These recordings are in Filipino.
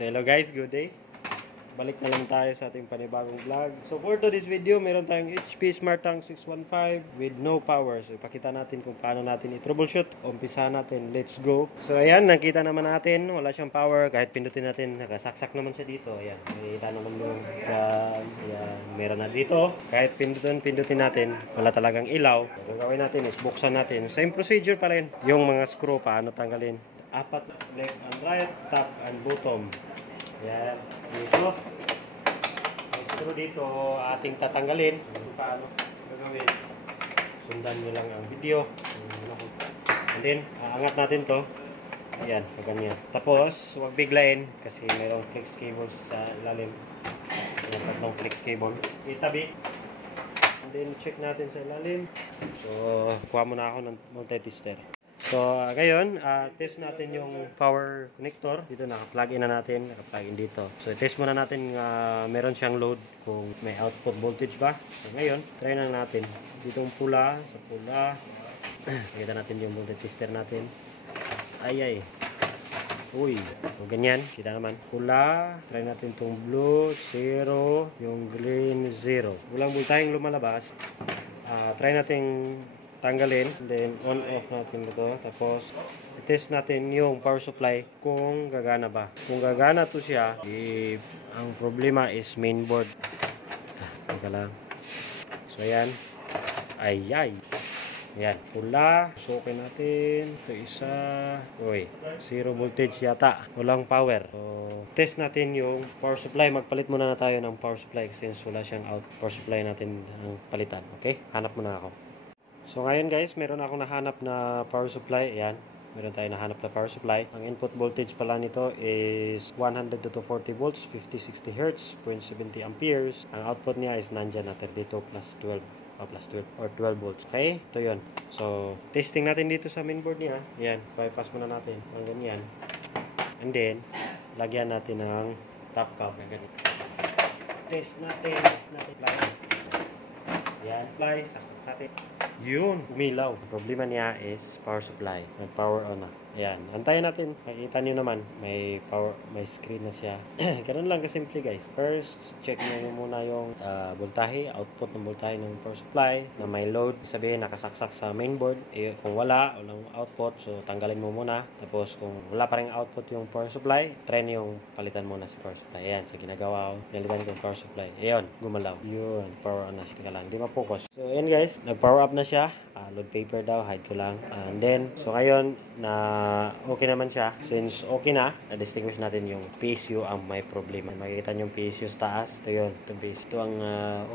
So hello guys, good day. Balik na lang tayo sa ating panibagong vlog. So for today's video, meron tayong HP SmartTank 615 with no power. So ipakita natin kung paano natin i-troubleshoot. Umpisa natin, let's go. So ayan, nakita naman natin, wala siyang power. Kahit pindutin natin, nakasaksak naman siya dito. Ayan, nakita naman yung dyan. Ayan, meron na dito. Kahit pindutin natin, wala talagang ilaw. So gagawin natin is buksan natin. Same procedure pa rin. Yung mga screw, paano tanggalin. Apat, left and right, top and bottom. Yan, dito. Ang screw dito, ating tatanggalin. Paano gagawin? Sundan nyo lang ang video. And then, aangat natin to. Ayan, ganyan. Tapos, huwag biglain kasi mayroong flex cable sa ilalim. Ayan, tatlong flex cable. Itabi. And then, check natin sa ilalim. So, kuha muna ako ng multi-tester. So, ngayon, test natin yung power connector. Dito, naka-plug in na natin. Naka-plug in dito. So, test muna natin meron siyang load kung may output voltage ba. So, ngayon, try na natin. Dito yung pula, sa pula. Nakita natin yung multi-tester natin. Ay. Uy, so, ganyan. Kita naman. Pula, try natin itong blue, 0, yung green, 0. Walang voltaheng lumalabas. Try natin tanggalin, then on off natin ito. Tapos i-test natin yung power supply kung gagana ba. Kung gagana to siya, ang problema is mainboard. Teka lang. So ayan. Ayan, pula. Sukin natin. Ito isa. Uy, 0 voltage yata. Walang power. So test natin yung power supply. Magpalit muna na tayo ng power supply since wala siyang out. Power supply natin ang palitan. Okay? Hanap muna ako. So ngayon guys, meron akong nahanap na power supply. Ayan, meron tayo nahanap na power supply. Ang input voltage pala nito is 100 to 240 volts, 50-60 Hz, 0.70 amperes. Ang output niya is nandyan na 32 plus 12 or 12 volts. Okay, ito yun. So, testing natin dito sa mainboard niya. Ayan, bypass muna natin ang ganyan. And then, lagyan natin ng top cow. Test natin. Ayan, apply. Saksak natin. Yun, umilaw. Problema niya is power supply. Nag-power on na. Ayan, antayin natin. Makikita nyo naman, may power, may screen na siya. Ganun lang kasimple guys. First, check nyo muna yung voltahe, output ng voltahe ng power supply na may load. Sabihin, nakasaksak sa mainboard. Kung walang output, so tanggalin mo muna. Tapos, kung wala pa rin output yung power supply, try nyo yung palitan muna sa power supply. Ayan, so ginagawa ko. Pinalitan ko yung power supply. Ayan, gumalaw. Yun, power on na. Tingnan lang, hindi ma-focus. So, ayan guys, nag-power up na siya. Load paper daw, hide ko lang. And then, so ngayon, na okay naman siya. Since okay na, na-distinguish natin yung PSU ang may problema. Makikita nyo yung PSU sa taas. Ito yun, ito base. Ito ang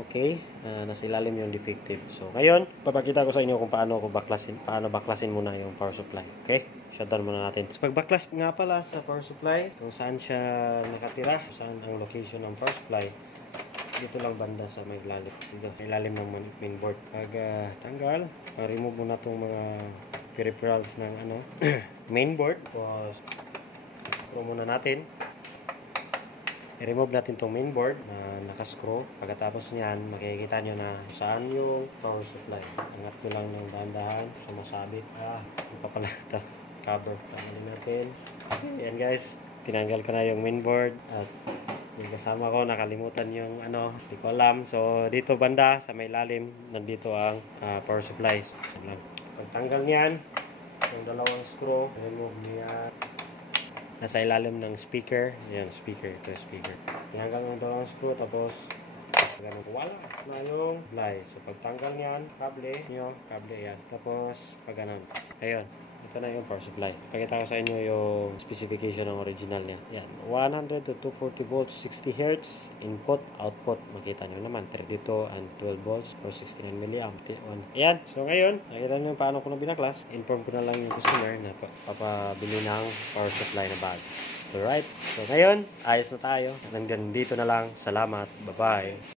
okay. Nasa ilalim yung defective. So ngayon, papakita ko sa inyo kung paano baklasin muna yung power supply. Okay? Shutdown muna natin. So, pagbaklas nga pala sa power supply, kung saan siya nakatira, kung saan ang location ng power supply, dito lang banda sa may ilalim. Dito, may ilalim ng mainboard. Pag tanggal, remove muna itong mga peripherals ng mainboard. Tapos, muna natin. I-remove natin itong mainboard na nakascrew. Pagkatapos niyan, makikita nyo na saan yung power supply. Angat ko lang ng dahan-dahan. Sumasabit. Hindi pa pala ito. Cover. Tanggalin natin. Okay, yan guys. Tinanggal ko na yung mainboard. At yung kasama ko, nakalimutan yung hindi ko alam. So, dito banda, sa may lalim, nandito ang power supply. Pagtanggal niyan, yung dalawang screw, remove niya. Nasa ilalim ng speaker. Yan, speaker. Ito yung speaker. Tinanggal ng dalawang screw, tapos ganun. Wala na yung supply. So, pagtanggal niyan, kable yan. Tapos, pag ganun. Ayun. Ito na yung power supply. Pakita ko sa inyo yung specification ng original niya. Yan. 100 to 240 volts, 60 Hz, input, output. Makita nyo naman, 32 and 12 volts or 69 milliamp. Ayan. So ngayon, nakita nyo paano ko na binaklas. Inform ko na lang yung customer na papabili ng power supply na bag. Alright. So ngayon, ayos na tayo. Hanggang dito na lang. Salamat. Bye-bye.